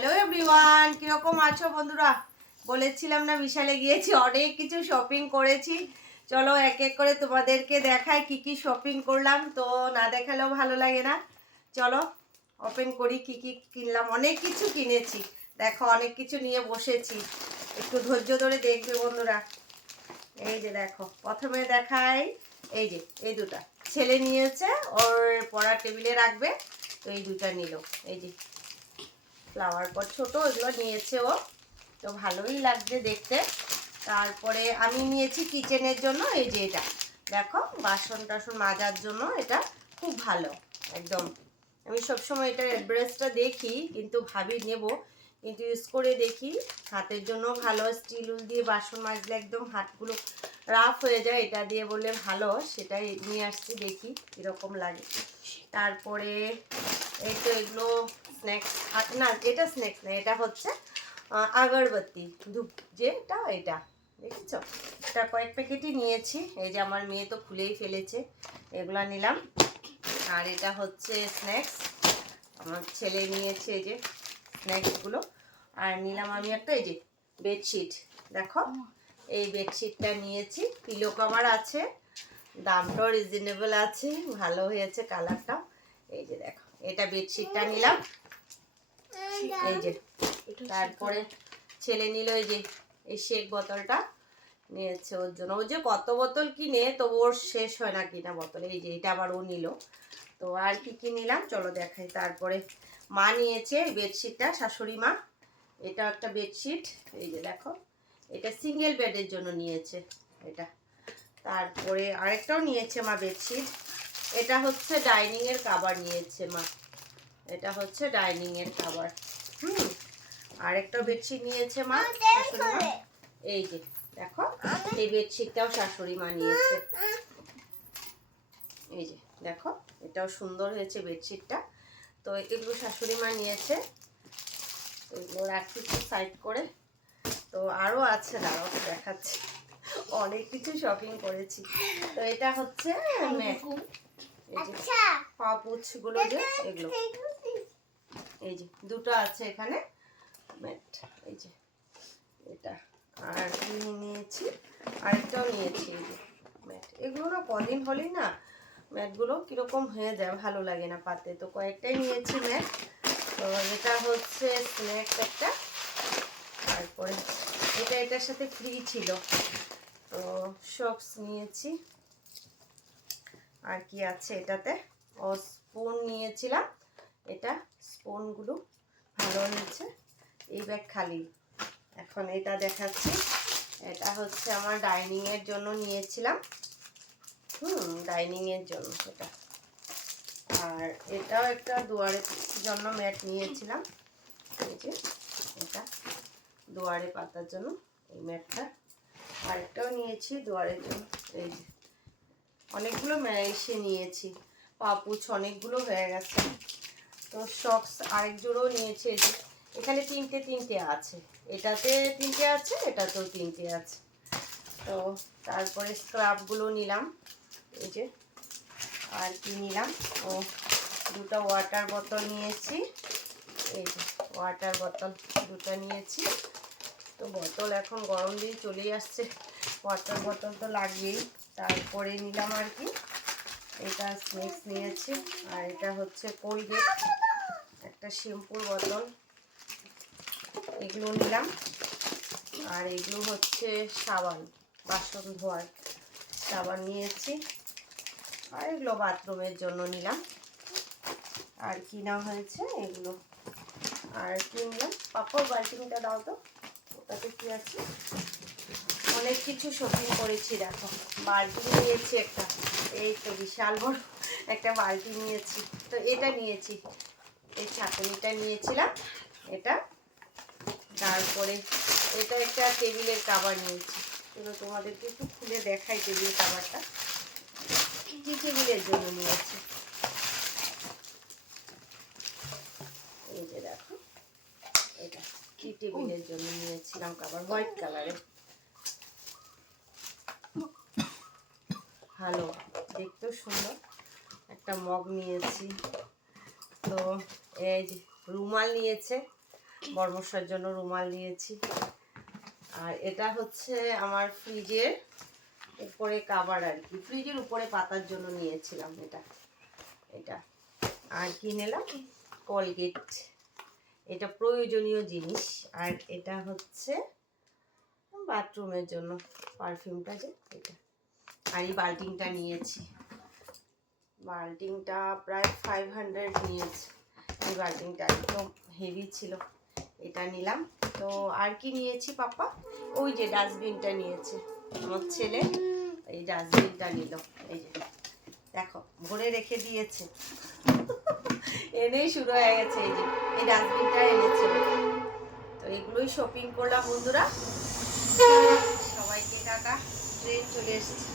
Hello everyone, কিরকম আছো বন্ধুরা? বলেছিলাম না বিশালে গিয়েছি, অনেক কিছু শপিং করেছি। চলো এক এক করে তোমাদেরকে দেখাই কি কি শপিং করলাম। তো না দেখালেও ভালো লাগে না। চলো ওপেন করি কি কি কিনলাম। অনেক কিছু কিনেছি, দেখো অনেক কিছু নিয়ে বসেছি। একটু ধৈর্য ধরে দেখবে বন্ধুরা। এই যে দেখো, প্রথমে দেখাই এই যে এই দুটা ছেলে নিয়েছে, ওর পড়ার টেবিলে রাখবে। তো এই দুটা নিল, এই যে ফ্লাওয়ার পট ছোট, এগুলো নিয়েছে ও। তো ভালোই লাগছে দেখতে। তারপরে আমি নিয়েছি কিচেনের জন্য এই যে এটা, দেখো বাসন টাসন মাজার জন্য এটা খুব ভালো একদম। আমি সবসময় এটার অ্যাড্রেসটা দেখি কিন্তু ভাবি নেব, কিন্তু ইউজ করে দেখি হাতের জন্য ভালো। স্টিল উল দিয়ে বাসন মাজলে একদম হাতগুলো রাফ হয়ে যায়, এটা দিয়ে বললে ভালো, সেটাই নিয়ে আসছি, দেখি কীরকম লাগে। তারপরে এই তো এগুলো স্ন্যাক্স, না এটা স্ন্যাক্স না, এটা হচ্ছে আগরবাতি ধূপ যেটা, এটা দেখেছ, এটা কয়েক প্যাকেটই নিয়েছি। এই যে আমার মেয়ে তো খুলেই ফেলেছে, এগুলা নিলাম। আর এটা হচ্ছে স্ন্যাক্স, আমার ছেলে নিয়েছে এই যে স্ন্যাক্সগুলো। আর নিলাম আমি একটা এই যে বেডশিট, দেখো এই বেডশিটটা নিয়েছি। পিলো কভার আছে, দামটাও রিজনেবল আছে, ভালো হয়েছে কালারটা। এই যে দেখো এটা বেডশিটটা নিলাম এই যে। তারপরে ছেলে নিল এই যে এই শেক বোতলটা নিয়েছে ওর জন্য। ও যে কত বোতল কিনে তো ওর শেষ হয় না কিনা বোতল। এই যে এটা আবার ও নিল। তো আর কি কি নিলাম চলো দেখাই। তারপরে মা নিয়েছে বেডশিটটা, শাশুড়ি মা, এটা একটা বেডশিট এই যে দেখো, এটা সিঙ্গেল বেডের জন্য নিয়েছে এটা। তারপরে আরেকটাও নিয়েছে মা বেডশিট, এটা হচ্ছে ডাইনিং এর কভার নিয়েছে মা, এটা হচ্ছে ডাইনিং এর কভার। আরেকটা বেডশিট নিয়েছে মা, শাশুড়ি মা, এই যে দেখো এই বেডশিটটাও শাশুড়ি মা নিয়েছে। এই যে দেখো এটাও সুন্দর হয়েছে বেডশিটটা। তো এগুলো শাশুড়ি মা নিয়েছে, এগুলো রাখছি একটু সাইড করে। তো আরও আছে, দাঁড়াও দেখাচ্ছি, অনেক কিছু শপিং করেছি। তো এটা হচ্ছে ম্যাট, এই যে পাপোছগুলো যে এগুলো, এই যে দুটো আছে এখানে ম্যাট, এই যে এটা। আর নিয়েছি আরেকটাও নিয়েছি এই যে ম্যাট। এগুলো না কদিন হলেই না ম্যাটগুলো কীরকম হয়ে যায়, ভালো লাগে না পাতে। তো কয়েকটাই নিয়েছি ম্যাট। তো এটা হচ্ছে স্ন্যাক্স একটা। তারপরে এটা এটার সাথে ফ্রি ছিল, তো সক্স নিয়েছি। আর কি আছে এটাতে, ও স্পুন নিয়েছিলাম, এটা স্পুনগুলো ভালো হয়েছে। এই ব্যাগ খালি। এখন এটা দেখাচ্ছি, এটা হচ্ছে আমার ডাইনিং এর জন্য নিয়েছিলাম, ডাইনিং এর জন্য এটা। আর এটাও একটা দুয়ারের জন্য ম্যাট নিয়েছিলাম, এই যে এটা দুয়ারে পাতার জন্য এই ম্যাটটা। আরেকটাও নিয়েছি দুয়ারের জন্য, এই যে অনেকগুলো এসে নিয়েছি, পাপুছ অনেকগুলো হয়ে গেছে। তো সক্স আরেক জোড়ও নিয়েছি, এই যে এখানে তিনটে তিনটে আছে, এটাতে তিনটে আছে, এটাতেও তিনটে আছে। তো তারপরে স্ক্রাবগুলো নিলাম এই যে। আর কি নিলাম, ও দুটো ওয়াটার বোতল নিয়েছি, এই যে ওয়াটার বোতল দুটো নিয়েছি। তো বোতল এখন গরম দিন চলেই আসছে, ওয়াটার বোতল তো লাগবেই। তারপরে নিলাম আর কি, এটা স্ন্যাক্স নিয়েছি। আর এটা হচ্ছে কোলগেট, একটা শ্যাম্পুর বোতল, এগুলো নিলাম। আর এগুলো হচ্ছে সাবান, বাসন ধোয়ার সাবান নিয়েছি। আর এগুলো বাথরুমের জন্য নিলাম। আর কি না হয়েছে এগুলো। আর কি নিলাম, পাপড় বালতিটা দাও তো, ওটাতে কি আছে। অনেক কিছু শপিং করেছি, দেখো বালতি নিয়েছি একটা, এই তো বিশাল বড় একটা বালতি নিয়েছি। তো এটা নিয়েছি, এই ছাঁকনিটা নিয়েছিলাম এটা। তারপরে এটা একটা টেবিলের কভার নিয়েছি, তো তোমাদেরকে একটু খুলে দেখাই টেবিল কভারটা কি টেবিলের জন্য নিয়েছি। এই যে দেখো এটা কি টেবিলের জন্য নিয়েছিলাম কভার, হোয়াইট কালারের, ভালো দেখতেও সুন্দর। একটা মগ নিয়েছি। তো এই যে রুমাল নিয়েছে, বর্মশার জন্য রুমাল নিয়েছি। আর এটা হচ্ছে আমার ফ্রিজের উপরে কাভার আর কি, ফ্রিজের উপরে পাতার জন্য নিয়েছিলাম এটা। এটা আর কি নিলাম, কোলগেট, এটা প্রয়োজনীয় জিনিস। আর এটা হচ্ছে বাথরুমের জন্য পারফিউমটা, যে এটা। আর এই বাল্টিংটা নিয়েছি, বাল্টিংটা প্রায় 500 নিয়েছে। এই বাল্টিংটা একদম হেভি ছিল, এটা নিলাম। তো আর কি নিয়েছি পাপা, ওই যে ডাস্টবিনটা নিয়েছে আমার ছেলে, এই ডাস্টবিনটা নিল। এই যে দেখো ভরে রেখে দিয়েছে, এনেই শুরু হয়ে গেছে। এই যে এই ডাস্টবিনটা এনেছে। তো এগুলোই শপিং করলাম বন্ধুরা। সবাইকে টাটা, ট্রেন চলে এসেছে।